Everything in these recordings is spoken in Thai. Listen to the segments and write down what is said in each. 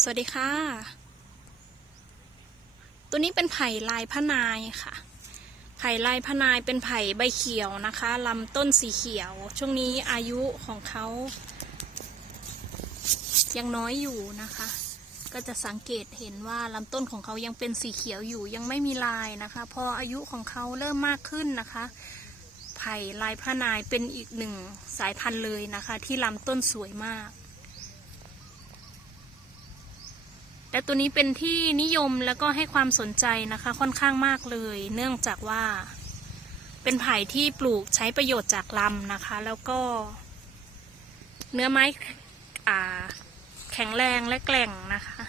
สวัสดีค่ะ ตัวนี้เป็นไผ่ลายพนายค่ะ ไผ่ลายพนายเป็นไผ่ใบเขียวนะคะลำต้นสีเขียว ช่วงนี้อายุของเขายังน้อยอยู่นะคะ ก็จะสังเกตเห็นว่าลำต้นของเขายังเป็นสีเขียวอยู่ยังไม่มีลายนะคะ พออายุของเขาเริ่มมากขึ้นนะคะ ไผ่ลายพนายเป็นอีกหนึ่งสายพันธุ์เลยนะคะ ที่ลำต้นสวยมาก และตัวนี้เป็นที่นิยมแล้วก็ให้ความสนใจนะคะค่อนข้างมากเลย เนื่องจากว่า เป็นไผ่ที่ปลูกใช้ประโยชน์จากลำนะคะ แล้วก็ เนื้อไม้อาแข็งแรงและแกร่งนะคะ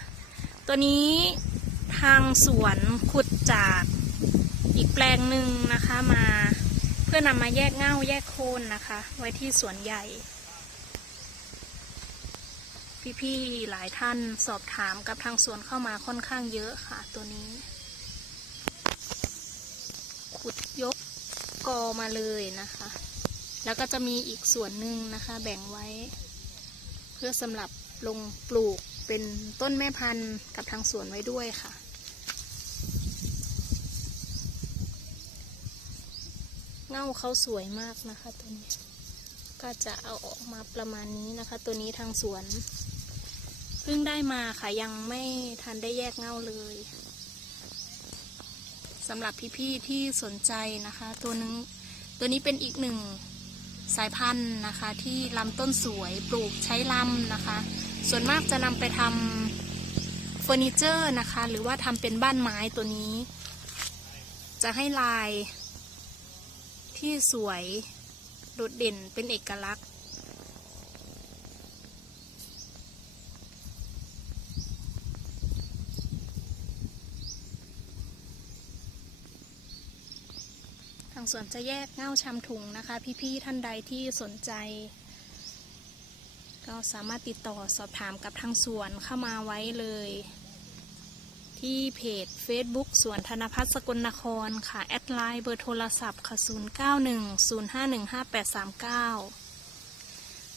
ตัวนี้ทางสวนขุดจากอีกแปลงหนึ่งนะคะมา เพื่อนำมาแยกเง่าแยกโคนนะคะ ไว้ที่สวนใหญ่ พี่ๆหลายท่านสอบถามกับทางสวนเข้ามาค่อนข้างเยอะค่ะ ตัวนี้ ขุดยกกอมาเลยนะคะ แล้วก็จะมีอีกส่วนหนึ่งนะคะ แบ่งไว้ เพื่อสำหรับลงปลูกเป็นต้นแม่พันธุ์กับทางสวนไว้ด้วยค่ะเง่าเขาสวยมากนะคะตัวนี้ ก็จะเอาออกมาประมาณนี้นะคะ ตัวนี้ทางสวน เพิ่งได้มาค่ะยังไม่ทันได้แยกเง่าเลยสำหรับพี่ๆที่สนใจนะคะ ตัวนึงตัวนี้เป็นอีกหนึ่งสายพันธุ์นะคะ ที่ลำต้นสวยปลูกใช้ลำนะคะ ส่วนมากจะนำไปทำเฟอร์นิเจอร์นะคะ หรือว่าทำเป็นบ้านไม้ตัวนี้ จะให้ลายที่สวยโดดเด่นเป็นเอกลักษณ์ ทางสวนจะแยกเง่าชำถุงนะคะ พี่ๆท่านใดที่สนใจ ก็สามารถติดต่อสอบถามกับทางสวนเข้ามาไว้เลย ที่เพจ Facebook สวนธนพัฒน์สกลนครค่ะ แอดไลน์เบอร์โทรศัพท์ค่ะ 0910515839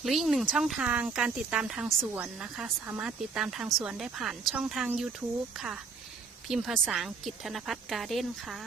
หรืออีกหนึ่งช่องทางการติดตามทางสวนนะคะ สามารถติดตามทางสวนได้ผ่านช่องทาง YouTube ค่ะ พิมพ์ภาษาอังกฤษธนพัฒน์การ์เด้นค่ะ